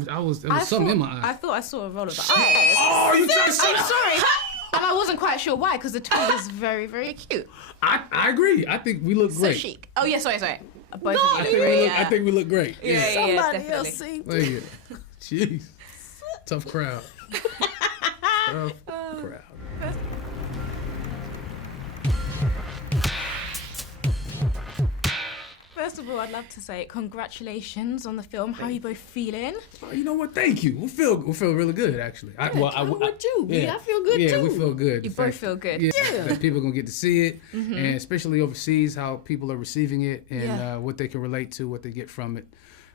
There was something in my eye. I thought I saw a roll of the eyes. Oh, you trying to say? I'm sorry. And I wasn't quite sure why, because the twin is very, very cute. I agree. I think we look great. So chic. Oh, yeah, sorry. Both I of think you. I think we look great. Yeah, Somebody definitely. else sing. Thank you. Jeez. Tough crowd. Tough crowd. First of all, I'd love to say congratulations on the film. How are you both feeling? Oh, you know what? Thank you. We feel really good, actually. Tell me what you. I feel good too. Yeah, we feel good. You both feel good. Yeah, that people are going to get to see it, and especially overseas, how people are receiving it and what they can relate to, what they get from it.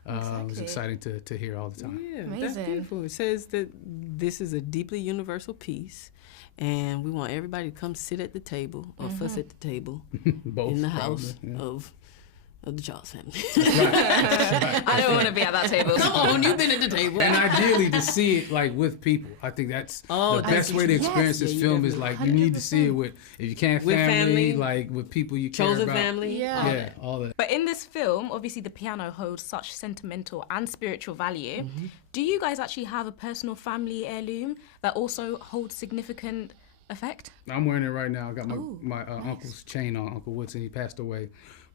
It's exciting to hear all the time. Yeah, Amazing. that's beautiful. It says that this is a deeply universal piece, and we want everybody to come sit at the table or fuss at the table Both in the probably, house yeah. of the Charles family. I don't want to be at that table. Come on, you've been at the table. And ideally to see it like with people. I think that's the best way to experience this film is like you need to see it with, if you can't, With family, like with people you care chosen about. family. Yeah. All that. But in this film, obviously the piano holds such sentimental and spiritual value. Do you guys actually have a personal family heirloom that also holds significant effect? I'm wearing it right now. I got my uncle's chain on, Uncle Woodson. He passed away.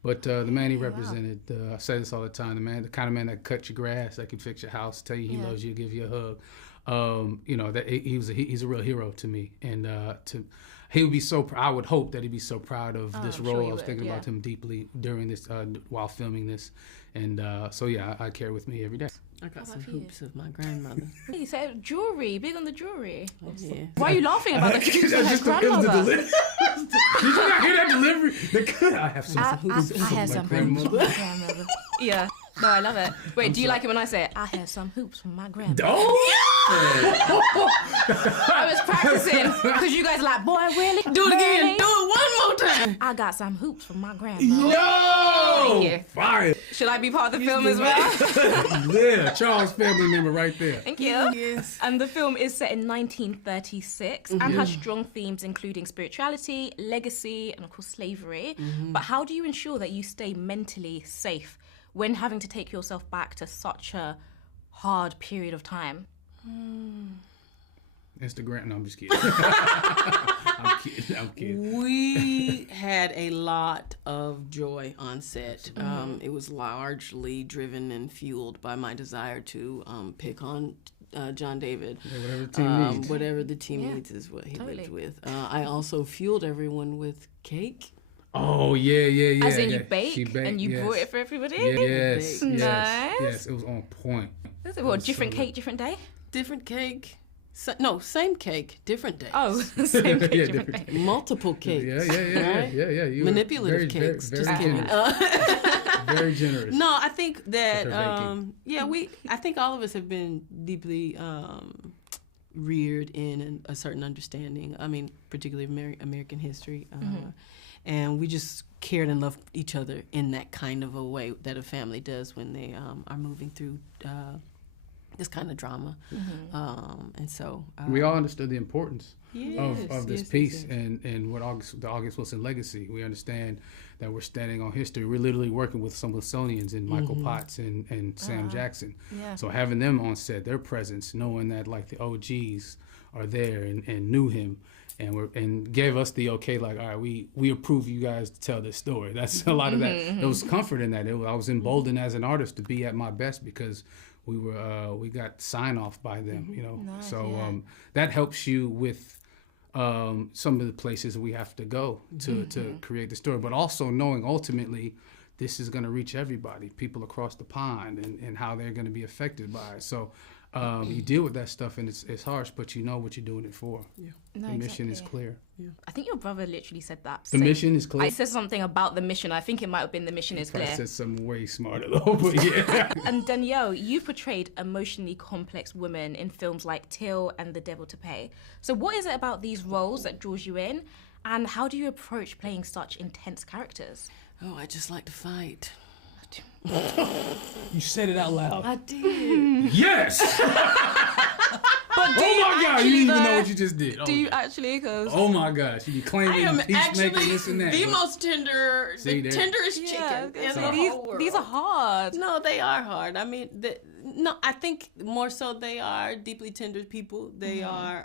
But the man he represented, I say this all the time, the kind of man that cut your grass, that can fix your house, tell you he loves you, give you a hug. That he's a real hero to me. And he would be I would hope that he'd be so proud of this I'm role. sure I was thinking about him deeply during this, while filming this. And I carry it with me every day. I got some hoops of my grandmother. You said jewelry, big on the jewelry. Yeah. Why are you laughing about the hoops of her It was grandmother? Did you not hear that delivery? I have some hoops I have of some my hoops from grandmother. my grandmother. Yeah. No, I love it. Wait, do you like it when I say it? I have some hoops from my grandmother. I was practicing because you guys are like, boy, really? Do it again. Really? Do it one more time. I got some hoops from my grandmother. Yo! Thank you. Fire! Should I be part of the film as well? Yeah, Charles family member right there. Thank you. Yes. And the film is set in 1936 and has strong themes including spirituality, legacy, and of course slavery. But how do you ensure that you stay mentally safe when having to take yourself back to such a hard period of time? Instagram? No, I'm just kidding. I'm kidding. We had a lot of joy on set. It was largely driven and fueled by my desire to pick on John David. Yeah, whatever the team needs. Whatever the team needs is what he lived with. I also fueled everyone with cake. Oh, yeah. As in yeah. you bake She baked, and you yes. brought it for everybody? Yes. Nice. It was on point. Is it what, different cake, different day? Different cake. No, same cake, different days. Oh, same cake, Yeah, different different day. Multiple cakes. Yeah. You were Manipulative cakes. Very Just kidding. generous. Very generous. No, I think that For baking. I think all of us have been deeply reared in a certain understanding. I mean, particularly American history, and we just cared and loved each other in that kind of a way that a family does when they are moving through this kind of drama, and so we all understood the importance of this piece. Yes. And what the August Wilson legacy. We understand that we're standing on history. We're literally working with some Wilsonians and Michael Potts and Sam Jackson. Yeah. So having them on set, their presence, knowing that like the OGs are there and knew him. And gave us the okay, like, all right, we approve you guys to tell this story. That's a lot of that. There was comfort in that. I was emboldened as an artist to be at my best because we got sign off by them, you know. Nice, So that helps you with some of the places we have to go to create the story, but also knowing ultimately this is going to reach everybody, people across the pond, and how they're going to be affected by it. So. You deal with that stuff and it's harsh, but you know what you're doing it for. Yeah. No, the mission is exactly. clear. Yeah. I think your brother literally said that. The mission is clear. I said something about the mission. I think it might have been the mission is I clear. said something way smarter though, but yeah. And Danielle, you've portrayed emotionally complex women in films like Till and The Devil to Pay. So what is it about these roles that draws you in? And how do you approach playing such intense characters? Oh, I just like to fight. You said it out loud. I did. Yes! But do Oh my God, you didn't even know what you just did. Do you actually? Because Oh my gosh, you be I claiming am peacemaking actually this and that. the but- most tenderest there- chicken in the whole world. these are hard. No, they are hard. I mean, No, I think more so they are deeply tender people. They are,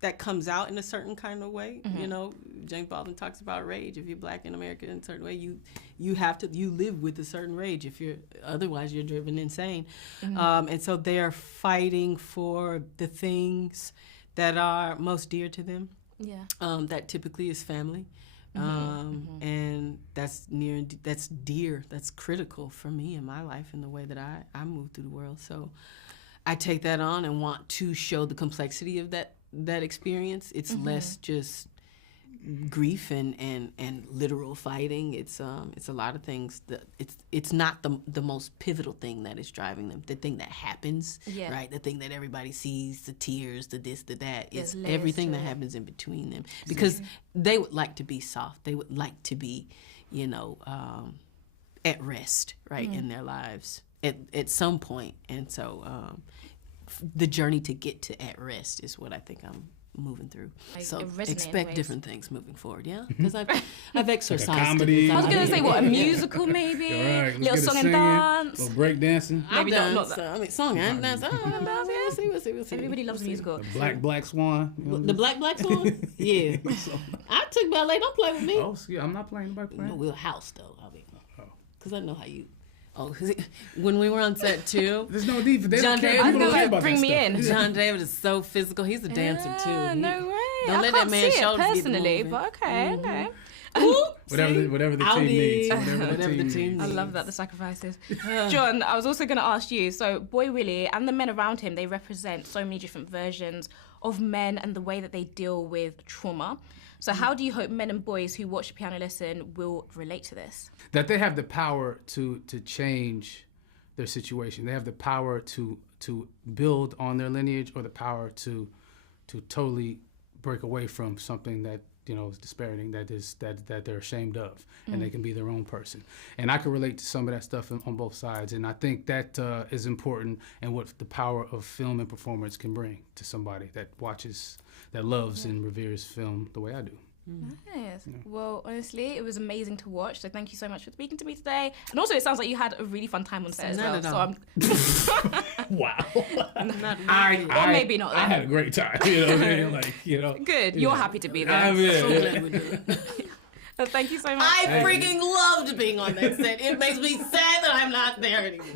that comes out in a certain kind of way. You know, James Baldwin talks about rage. If you're Black in America in a certain way, you live with a certain rage. Otherwise you're driven insane. And so they are fighting for the things that are most dear to them. Yeah. That typically is family. And that's dear, that's critical for me in my life in the way that I move through the world. So I take that on and want to show the complexity of that experience. It's less just grief and literal fighting. It's a lot of things that it's not the most pivotal thing that is driving them. The thing that happens, right? The thing that everybody sees, the tears, the this, the that. It's everything that happens in between them. Because they would like to be soft. They would like to be, you know, at rest, right, in their lives at some point. And so the journey to get to at rest is what I think I'm moving through. So expect different things moving forward, yeah? Because I've exercised. Like a comedy. I was going to say, what, a musical maybe? Right, little song and dance. Little break dancing. Maybe not that. I mean, song and dance. We'll see. Everybody loves a musical. The Black Swan. You know? The Black Swan? Yeah. I took ballet. Don't play with me. Oh, see, I'm not playing. Nobody playing. No, we'll house, though. I mean, because I know how you... Oh, when we were on set too, there's no need for that. John David, bring me in. John David is so physical. He's a dancer too. No way. Don't let that man's shoulders personally, get moving. but okay. Whatever the team needs. Whatever the team needs. I love that, the sacrifices. John, I was also going to ask you. So, Boy Willie and the men around him, they represent so many different versions of men and the way that they deal with trauma. So how do you hope men and boys who watch The Piano Lesson will relate to this? That they have the power to change their situation. They have the power to build on their lineage, or the power to totally break away from something that, you know, is disparaging, that they're ashamed of, and they can be their own person. And I can relate to some of that stuff on both sides, and I think that is important, and what the power of film and performance can bring to somebody that watches, that loves and reveres film the way I do. Nice. Yeah. Well, honestly, it was amazing to watch. So thank you so much for speaking to me today. And also, it sounds like you had a really fun time on set as well. So I'm wow. Or maybe not. I had a great time. You know what I mean? Like, you know. Good. You're happy to be there. I'm Well, thank you so much. I freaking loved being on that set. It makes me sad that I'm not there anymore.